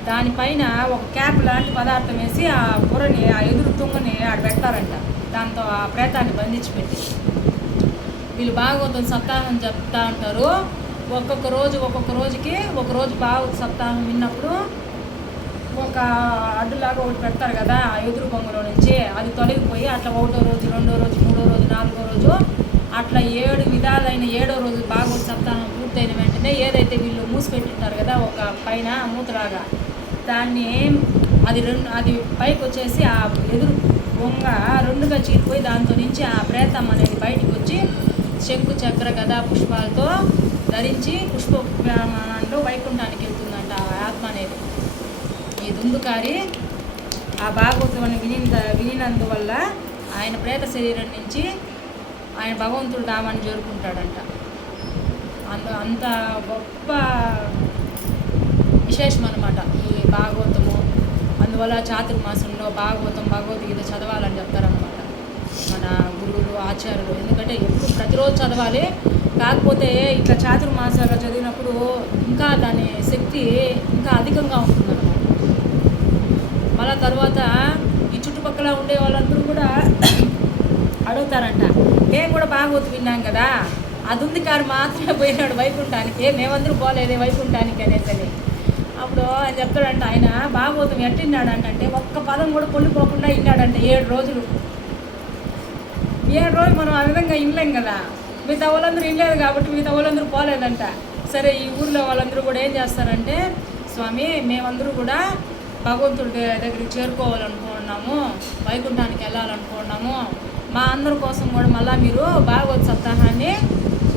దానిపైన ఒక క్యాప్ లాంటి పదార్థం వేసి ఆ బుర్రని ఆ ఎదురు తుంగని ఆడ పెడతారంట. దాంతో ఆ ప్రేతాన్ని బంధించి పెట్టి వీళ్ళు భాగవతం సప్తాహం చెప్తా ఉంటారు. ఒక్కొక్క రోజుకి ఒక రోజు భాగవత సప్తాహం విన్నప్పుడు ఒక అడ్డులాగా ఒకటి పెడతారు కదా ఆ ఎదురు బొమ్మలో నుంచి, అది తొలగిపోయి అట్లా 1వ రోజు 2వ రోజు 3వ రోజు 4వ రోజు అట్లా 7 విధాలైన 7వ రోజు భాగవత సప్తాహం పూర్తయిన వెంటనే ఏదైతే వీళ్ళు మూసిపెట్టింటారు కదా ఒక పైన మూతలాగా దాన్ని అది పైకి వచ్చేసి ఆ ఎదురు బొంగ 2గా చీరిపోయి దాంతో నుంచి ఆ ప్రేతం అనేది బయటికి వచ్చి శంకు చక్ర గదా పుష్పాలతో ధరించి పుష్పమానంలో వైకుంఠానికి వెళ్తుందంట ఆ ఆత్మ అనేది. ఈ దుందుకారి ఆ భాగవతాన్ని వినినందువల్ల ఆయన ప్రేత శరీరం నుంచి ఆయన భగవంతుడు నామాన్ని చేరుకుంటాడంట. అంత గొప్ప విశేషం అనమాట ఈ భాగవతము. అందువల్ల చాతుర్మాసంలో భాగవతం భగవద్గీత చదవాలని చెప్తారనమాట. మన గురువులు ఆచార్యులు. ఎందుకంటే ఎప్పుడు ప్రతిరోజు చదవాలి. కాకపోతే ఇట్లా చాతుర్మాసాలు చదివినప్పుడు ఇంకా దాని శక్తి ఇంకా అధికంగా ఉంటుందన్నమాట. మళ్ళా తర్వాత ఈ చుట్టుపక్కల ఉండే వాళ్ళందరూ కూడా అడుగుతారంట, మేము కూడా భాగవతం విన్నాం కదా, అది ఉంది కారు మాత్రమే పోయినాడు వైకుంఠానికి, మేమందరూ పోలేదే వైకుంఠానికి అనేసి. అప్పుడు ఆయన చెప్తాడంట, ఆయన భాగవతం ఎట్టిన్నాడంటే ఒక్క పదం కూడా పొల్లిపోకుండా విన్నాడంట 7 రోజులు. 7 రోజులు మనం ఆ విధంగా వినలేం కదా. మిగతా వాళ్ళందరూ వినలేదు కాబట్టి మిగతా వాళ్ళందరూ పోలేదంట. సరే, ఈ ఊర్లో వాళ్ళందరూ కూడా ఏం చేస్తారంటే, స్వామి మేమందరూ కూడా భగవంతుడి దగ్గరికి చేరుకోవాలనుకుంటున్నాము, వైకుంఠానికి వెళ్ళాలనుకుంటున్నాము, మా అందరి కోసం కూడా మళ్ళీ మీరు భాగవత సప్తాహాన్ని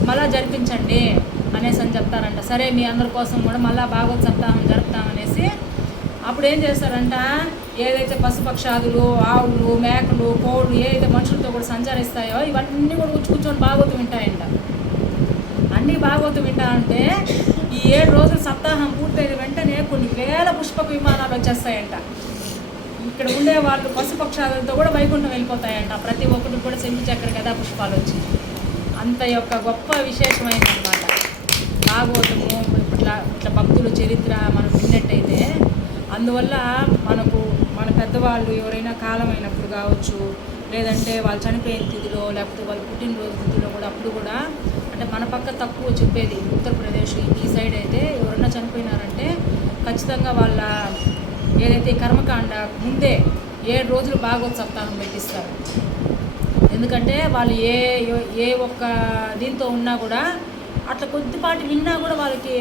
మళ్ళీ జరిపించండి అనేసి అని చెప్తారంట. సరే, మీ అందరి కోసం కూడా మళ్ళీ భాగవత సప్తాహం జరుపుతామనేసి అప్పుడు ఏం చేస్తారంట, ఏదైతే పశుపక్షాదులు, ఆవులు, మేకలు, కోళ్ళు ఏదైతే మనుషులతో కూడా సంచరిస్తాయో ఇవన్నీ కూడా కూర్చొని భాగవతం వింటాయంట. అన్నీ భాగవతం వింటాయంటే ఈ 7 రోజుల సప్తాహం పూర్తయిన వెంటనే కొన్ని వేల పుష్పక విమానాలు వచ్చేస్తాయంట. ఇక్కడ ఉండే వాళ్ళు పశుపక్షాదులతో కూడా వైకుంఠం వెళ్ళిపోతాయంట. ప్రతి ఒక్కరికి కూడా శంకు చక్ర గదా పుష్పాలు వచ్చి అంత యొక్క గొప్ప విశేషమైనమాట భాగవతము. ఇట్లా భక్తుల చరిత్ర మనం విన్నట్టయితే, అందువల్ల మనకు మన పెద్దవాళ్ళు ఎవరైనా కాలమైనప్పుడు కావచ్చు, లేదంటే వాళ్ళు చనిపోయిన తిథిలో, లేకపోతే వాళ్ళు పుట్టినరోజు తిథిలో కూడా అప్పుడు కూడా, అంటే మన పక్క తక్కువ చెప్పేది ఉత్తరప్రదేశ్ ఈ సైడ్ అయితే ఎవరైనా చనిపోయినారంటే ఖచ్చితంగా వాళ్ళ ఏదైతే కర్మకాండ ముందే 7 రోజులు భాగవత సప్తాహం పెట్టిస్తారు. ఎందుకంటే వాళ్ళు ఏ ఒక్క దీంతో ఉన్నా కూడా అట్లా కొద్దిపాటి విన్నా కూడా వాళ్ళకి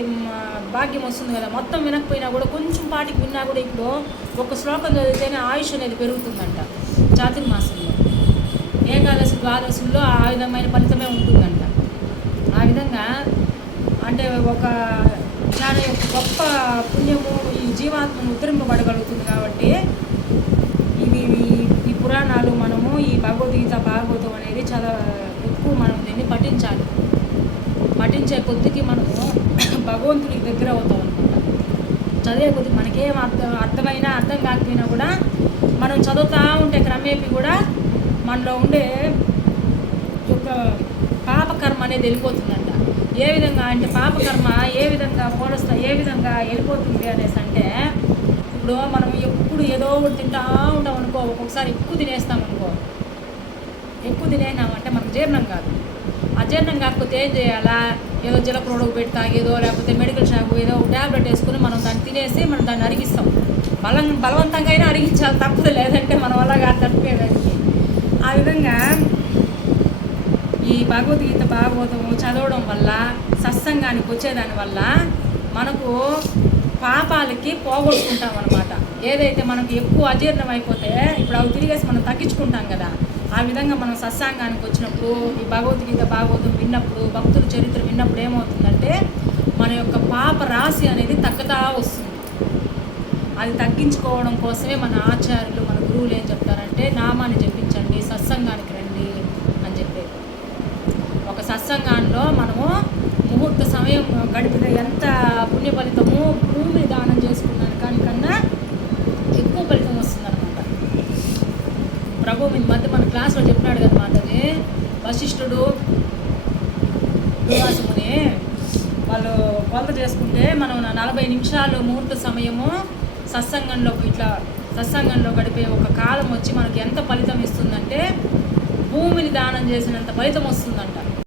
భాగ్యం వస్తుంది కదా. మొత్తం వినకపోయినా కూడా కొంచెం పాటికి విన్నా కూడా ఇప్పుడు ఒక శ్లోకం చదివితేనే ఆయుష్ అనేది పెరుగుతుందంట. చాతుర్మాసంలో ఏకాదశి ద్వాదశుల్లో ఆ విధమైన ఫలితమే ఉంటుందంట. ఆ విధంగా అంటే ఒక చాలా గొప్ప పుణ్యము ఈ జీవాత్మను ఉద్ధరింపబడగలుగుతుంది. కాబట్టి ఈ పురాణాలు మనము ఈ భగవద్గీత భాగవతం అనేది చాలా ఎక్కువ మనం దీన్ని పఠించాలి. పఠించే కొద్దికి మనము భగవంతునికి దగ్గర అవుతాం అనమాట. చదివే కొద్దికి మనకేం అర్థమైనా అర్థం కాకపోయినా కూడా మనం చదువుతూ ఉంటే క్రమేపీ కూడా మనలో ఉండే ఒక పాపకర్మ అనేది వెళ్ళిపోతుందంట. ఏ విధంగా అంటే పాపకర్మ ఏ విధంగా ఏ విధంగా వెళ్ళిపోతుంది అనేసి అంటే, ఇప్పుడు మనం ఎప్పుడు ఏదో ఒకటి తింటూ ఉంటాం అనుకో, ఒక్కొక్కసారి ఎక్కువ తినేస్తామనుకో, ఎక్కువ తినేసినామంటే మనకు జీర్ణం కాదు. అజీర్ణం కాకపోతే ఏం చేయాలా, ఏదో జీలకర్ర పెట్టి తాగేదో, లేకపోతే మెడికల్ షాప్ ఏదో ట్యాబ్లెట్ వేసుకుని మనం దాన్ని తినేసి మనం దాన్ని అరిగిస్తాం. బలవంతంగా అయినా అరిగించాలి, తప్పదు. లేదంటే మన వల్ల కాదు తప్పిపోయేదానికి. ఆ విధంగా ఈ భగవద్గీత భాగవతము చదవడం వల్ల, సత్సంగానికి వచ్చేదాని వల్ల మనకు పాపాలకి పోగొట్టుకుంటాం అనమాట. ఏదైతే మనకు ఎక్కువ అజీర్ణం అయిపోతే ఇప్పుడు అవి తిరిగేసి మనం తగ్గించుకుంటాం కదా. ఆ విధంగా మనం సత్సంగానికి వచ్చినప్పుడు, ఈ భగవద్గీత భాగవతం విన్నప్పుడు, భక్తుల చరిత్ర విన్నప్పుడు ఏమవుతుందంటే మన యొక్క పాప రాశి అనేది తగ్గుతా వస్తుంది. అది తగ్గించుకోవడం కోసమే మన ఆచార్యులు, మన గురువులు ఏం చెప్తారంటే, నామాన్ని జపించండి, సత్సంగానికి రండి అని చెప్పేది. ఒక సత్సంగాల్లో మనము ముహూర్త సమయం గడిపితే ఎంత పుణ్య ఫలితము, భూమిని దానం చేసుకున్నాను కన్నా ఎక్కువ ఫలితం వస్తుందన్నమాట. ప్రభు మీ మధ్య మన క్లాస్లో చెప్పినాడు కదా మాతది, వశిష్ఠుడు దుర్వాసముని వాళ్ళు కొలత చేసుకుంటే మనం 40 నిమిషాలు ముహూర్త సమయము సత్సంగంలో గడిపే ఒక కాలం వచ్చి మనకి ఎంత ఫలితం ఇస్తుందంటే భూమిని దానం చేసినంత ఫలితం వస్తుందంట.